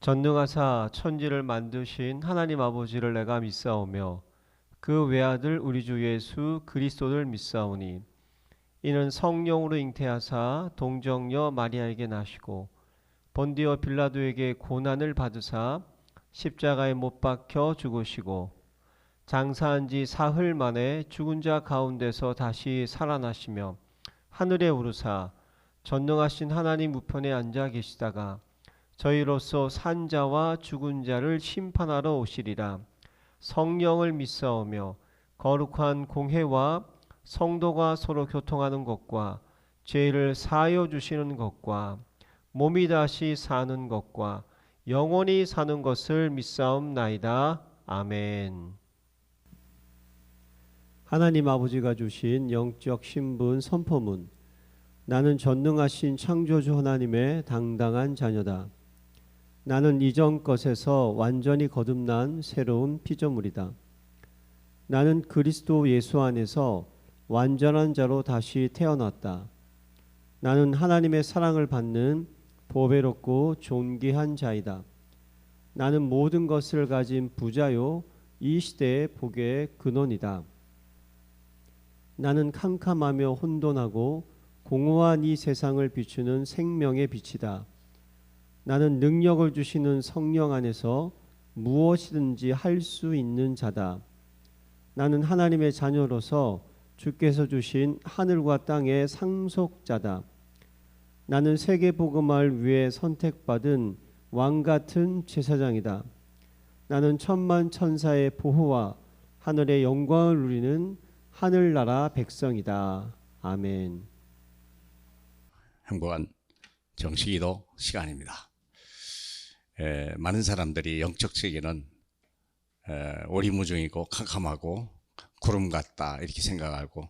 전능하사 천지를 만드신 하나님 아버지를 내가 믿사오며 그 외아들 우리 주 예수 그리스도를 믿사오니 이는 성령으로 잉태하사 동정녀 마리아에게 나시고 본디오 빌라도에게 고난을 받으사 십자가에 못 박혀 죽으시고 장사한 지 사흘 만에 죽은 자 가운데서 다시 살아나시며 하늘에 오르사 전능하신 하나님 우편에 앉아 계시다가 저희로서 산 자와 죽은 자를 심판하러 오시리라. 성령을 믿사오며 거룩한 공회와 성도가 서로 교통하는 것과 죄를 사하여 주시는 것과 몸이 다시 사는 것과 영원히 사는 것을 믿사옵나이다. 아멘. 하나님 아버지가 주신 영적 신분 선포문. 나는 전능하신 창조주 하나님의 당당한 자녀다. 나는 이전 것에서 완전히 거듭난 새로운 피조물이다. 나는 그리스도 예수 안에서 완전한 자로 다시 태어났다. 나는 하나님의 사랑을 받는 보배롭고 존귀한 자이다. 나는 모든 것을 가진 부자요 이 시대의 복의 근원이다. 나는 캄캄하며 혼돈하고 공허한 이 세상을 비추는 생명의 빛이다. 나는 능력을 주시는 성령 안에서 무엇이든지 할 수 있는 자다. 나는 하나님의 자녀로서 주께서 주신 하늘과 땅의 상속자다. 나는 세계 복음을 위해 선택받은 왕 같은 제사장이다. 나는 천만 천사의 보호와 하늘의 영광을 누리는 하늘나라 백성이다. 아멘. 행복한 정식기도 시간입니다. 많은 사람들이 영적 세계는 오리무중이고 캄캄하고 구름 같다 이렇게 생각하고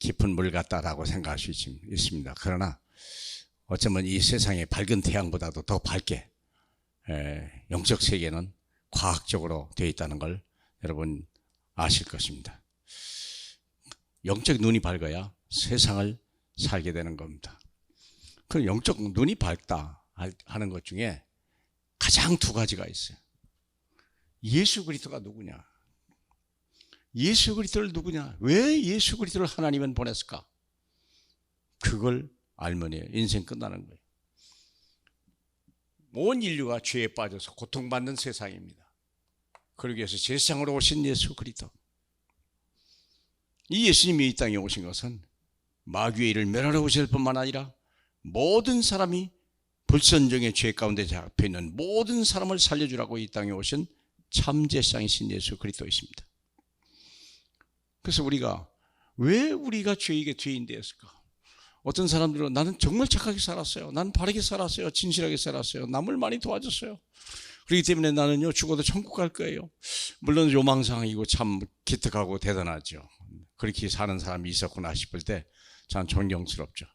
깊은 물 같다라고 생각할 수 있습니다. 그러나 어쩌면 이 세상의 밝은 태양보다도 더 밝게 영적 세계는 과학적으로 되어 있다는 걸 여러분 아실 것입니다. 영적 눈이 밝아야 세상을 살게 되는 겁니다. 그 영적 눈이 밝다 하는 것 중에 가장 두 가지가 있어요. 예수 그리스도가 누구냐? 예수 그리스도를 누구냐? 왜 예수 그리스도를 하나님은 보냈을까? 그걸 알면요 인생 끝나는 거예요. 온 인류가 죄에 빠져서 고통받는 세상입니다. 그러기 위해서 세상으로 오신 예수 그리스도. 이 예수님이 이 땅에 오신 것은 마귀의 일을 멸하러 오실 뿐만 아니라 모든 사람이 불선정의 죄 가운데 잡혀있는 모든 사람을 살려주라고 이 땅에 오신 참제사장이신 예수 그리스도이십니다. 그래서 왜 우리가 죄에게 죄인 되었을까? 어떤 사람들은 나는 정말 착하게 살았어요. 나는 바르게 살았어요. 진실하게 살았어요. 남을 많이 도와줬어요. 그렇기 때문에 나는요 죽어도 천국 갈 거예요. 물론 요망상이고 참 기특하고 대단하죠. 그렇게 사는 사람이 있었구나 싶을 때 참 존경스럽죠.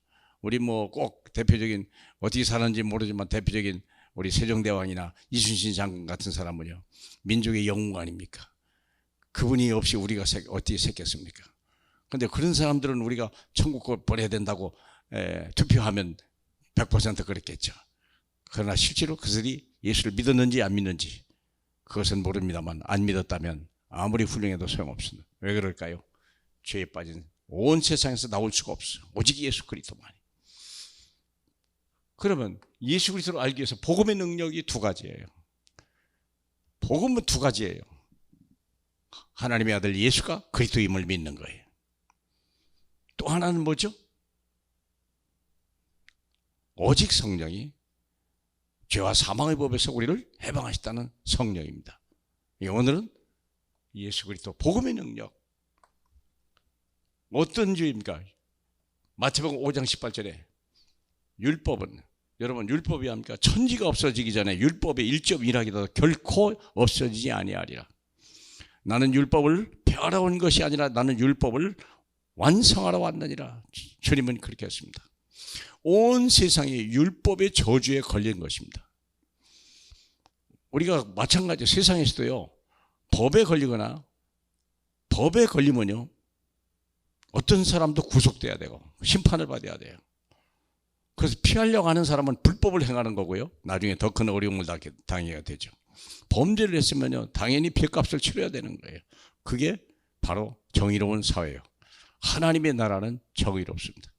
우리 꼭 대표적인 어떻게 사는지 모르지만 대표적인 우리 세종대왕이나 이순신 장군 같은 사람은요 민족의 영웅 아닙니까? 그분이 없이 우리가 어떻게 샜겠습니까? 그런데 그런 사람들은 우리가 천국을 보내야 된다고 투표하면 100% 그랬겠죠. 그러나 실제로 그들이 예수를 믿었는지 안 믿는지 그것은 모릅니다만 안 믿었다면 아무리 훌륭해도 소용없습니다. 왜 그럴까요? 죄에 빠진 온 세상에서 나올 수가 없어요. 오직 예수 그리스도만이. 그러면 예수 그리스도를 알기 위해서 복음의 능력이 두 가지예요. 복음은 두 가지예요. 하나님의 아들 예수가 그리스도임을 믿는 거예요. 또 하나는 뭐죠? 오직 성령이 죄와 사망의 법에서 우리를 해방하셨다는 성령입니다. 오늘은 예수 그리스도 복음의 능력. 어떤 죄입니까? 마태복음 5장 18절에 율법은 여러분 율법이 합니까? 천지가 없어지기 전에 율법의 1.1하기도 결코 없어지지 아니하리라. 나는 율법을 폐하러 온 것이 아니라 나는 율법을 완성하러 왔느니라. 주님은 그렇게 했습니다. 온 세상이 율법의 저주에 걸린 것입니다. 우리가 마찬가지 세상에서도요 법에 걸리면요 어떤 사람도 구속돼야 되고 심판을 받아야 돼요. 그래서 피하려고 하는 사람은 불법을 행하는 거고요. 나중에 더 큰 어려움을 당해야 되죠. 범죄를 했으면요, 당연히 피해값을 치러야 되는 거예요. 그게 바로 정의로운 사회예요. 하나님의 나라는 정의롭습니다.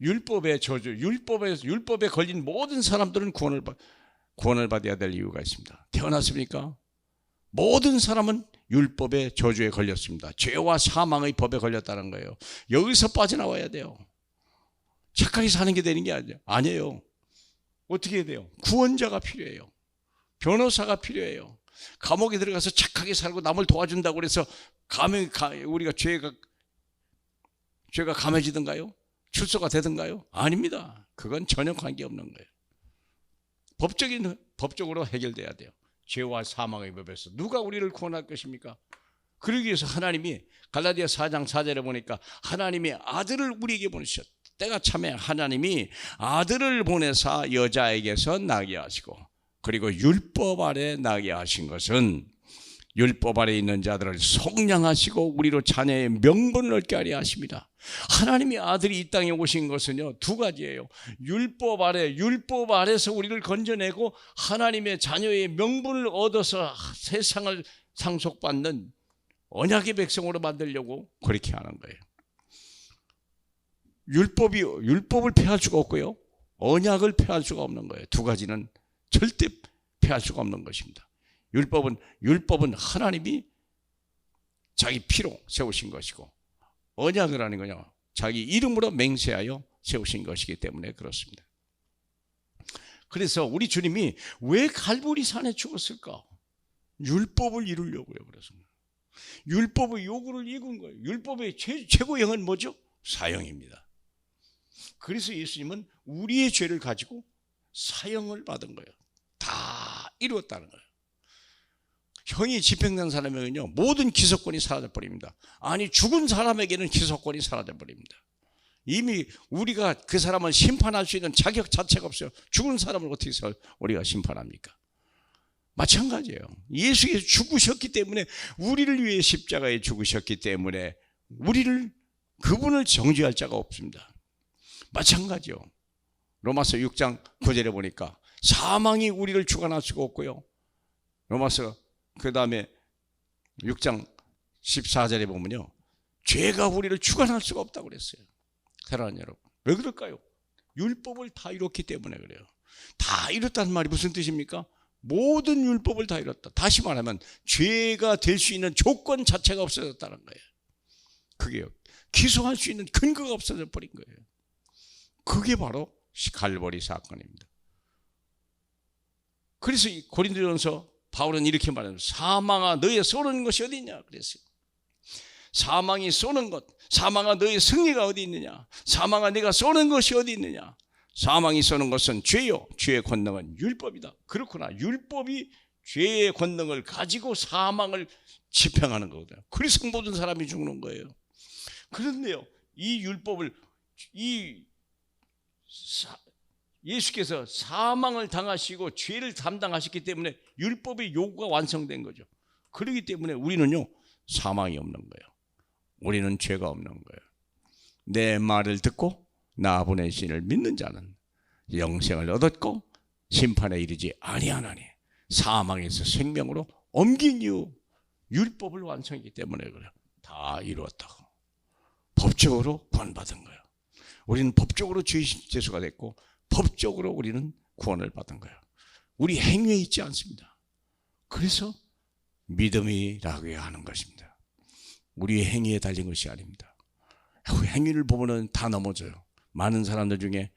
율법의 저주, 율법에 걸린 모든 사람들은 구원을 받아야 될 이유가 있습니다. 태어났습니까? 모든 사람은 율법의 저주에 걸렸습니다. 죄와 사망의 법에 걸렸다는 거예요. 여기서 빠져나와야 돼요. 착하게 사는 게 되는 게 아니에요. 어떻게 해야 돼요? 구원자가 필요해요. 변호사가 필요해요. 감옥에 들어가서 착하게 살고 남을 도와준다고 그래서 우리가 죄가 감해지던가요? 출소가 되던가요? 아닙니다. 그건 전혀 관계없는 거예요. 법적으로 해결돼야 돼요. 죄와 사망의 법에서 누가 우리를 구원할 것입니까? 그러기 위해서 하나님이 갈라디아 4장 4절에 보니까 하나님이 아들을 우리에게 보내셨다. 때가 참에 하나님이 아들을 보내사 여자에게서 나게 하시고, 그리고 율법 아래 나게 하신 것은 율법 아래 있는 자들을 속량하시고 우리로 자녀의 명분을 얻게 하려 하십니다. 하나님이 아들이 이 땅에 오신 것은요, 두 가지예요. 율법 아래서 우리를 건져내고 하나님의 자녀의 명분을 얻어서 세상을 상속받는 언약의 백성으로 만들려고 그렇게 하는 거예요. 율법을 폐할 수가 없고요, 언약을 폐할 수가 없는 거예요. 두 가지는 절대 폐할 수가 없는 것입니다. 율법은 하나님이 자기 피로 세우신 것이고, 언약을 하는 거냐, 자기 이름으로 맹세하여 세우신 것이기 때문에 그렇습니다. 그래서 우리 주님이 왜 갈보리산에 죽었을까? 율법을 이루려고요. 그래서 율법의 요구를 이룬 거예요. 율법의 최고형은 뭐죠? 사형입니다. 그래서 예수님은 우리의 죄를 가지고 사형을 받은 거예요. 다 이루었다는 거예요. 형이 집행된 사람에게는요, 모든 기소권이 사라져버립니다. 아니, 죽은 사람에게는 기소권이 사라져버립니다. 이미 우리가 그 사람을 심판할 수 있는 자격 자체가 없어요. 죽은 사람을 어떻게 해서 우리가 심판합니까? 마찬가지예요. 예수께서 죽으셨기 때문에, 우리를 위해 십자가에 죽으셨기 때문에 그분을 정죄할 자가 없습니다. 마찬가지요. 로마서 6장 9절에 보니까 사망이 우리를 주관할 수가 없고요. 로마서 그 다음에 6장 14절에 보면요, 죄가 우리를 주관할 수가 없다고 그랬어요. 사랑하는 여러분, 왜 그럴까요? 율법을 다 이뤘기 때문에 그래요. 다 이뤘다는 말이 무슨 뜻입니까? 모든 율법을 다 이뤘다. 다시 말하면 죄가 될 수 있는 조건 자체가 없어졌다는 거예요. 그게요, 기소할 수 있는 근거가 없어져 버린 거예요. 그게 바로 갈보리 사건입니다. 그래서 고린도전서 바울은 이렇게 말합니다. 사망아, 너의 쏘는 것이 어디 있냐 그랬어요. 사망이 쏘는 것, 사망아, 너의 승리가 어디 있느냐, 사망아, 네가 쏘는 것이 어디 있느냐. 사망이 쏘는 것은 죄요, 죄의 권능은 율법이다. 그렇구나, 율법이 죄의 권능을 가지고 사망을 집행하는 거거든요. 그래서 모든 사람이 죽는 거예요. 그런데요, 이 율법을 예수께서 사망을 당하시고 죄를 담당하셨기 때문에 율법의 요구가 완성된 거죠. 그렇기 때문에 우리는요, 사망이 없는 거예요. 우리는 죄가 없는 거예요. 내 말을 듣고 나 보내신 이를 믿는 자는 영생을 얻었고 심판에 이르지 아니하나니, 사망에서 생명으로 옮긴 이후 율법을 완성했기 때문에 그래요. 다 이루었다고. 법적으로 구원받은 거예요. 우리는 법적으로 죄수가 됐고 법적으로 우리는 구원을 받은 거예요. 우리 행위에 있지 않습니다. 그래서 믿음이라고 하는 것입니다. 우리의 행위에 달린 것이 아닙니다. 행위를 보면 다 넘어져요. 많은 사람들 중에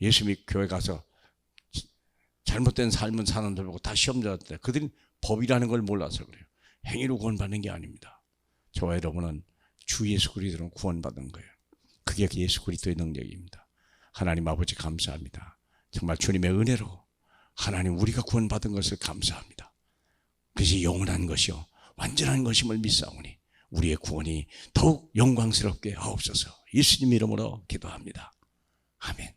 예수 믿고 교회 가서 잘못된 삶을 사는 사람들 보고 다 시험 들었대. 그들은 법이라는 걸 몰라서 그래요. 행위로 구원받는 게 아닙니다. 저와 여러분은 주 예수 그리스도로 구원받은 거예요. 그게 예수 그리스도의 능력입니다. 하나님 아버지 감사합니다. 정말 주님의 은혜로 하나님 우리가 구원받은 것을 감사합니다. 그것이 영원한 것이요 완전한 것임을 믿사오니 우리의 구원이 더욱 영광스럽게 하옵소서. 예수님 이름으로 기도합니다. 아멘.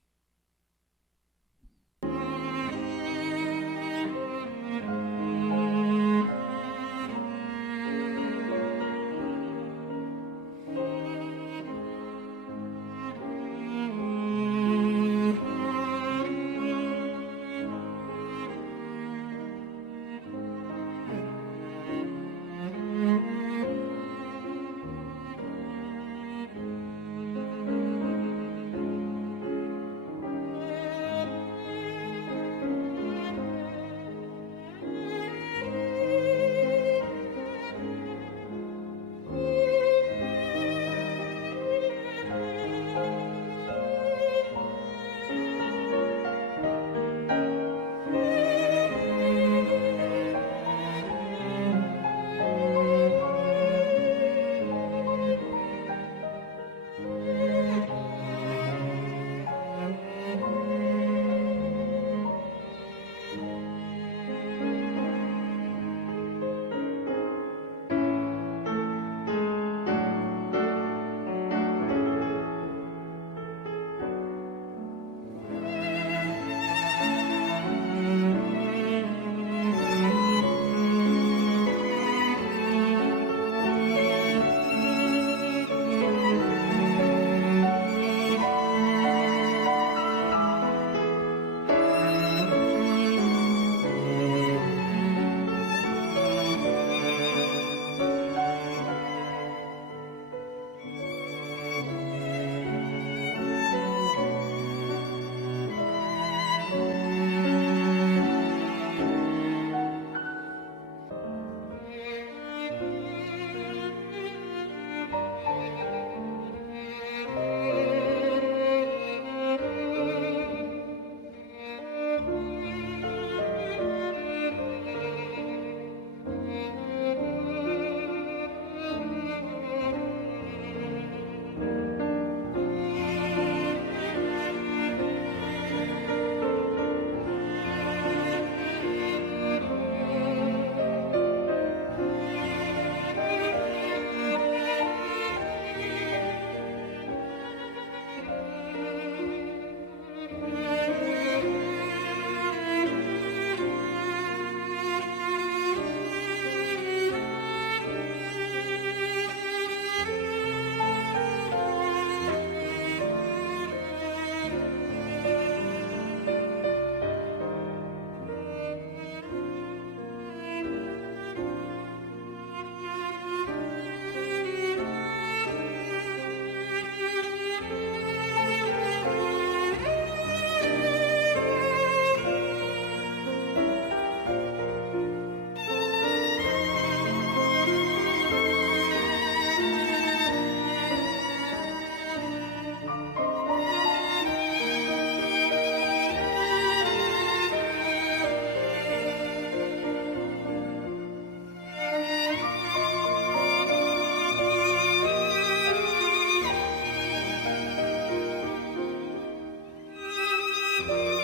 주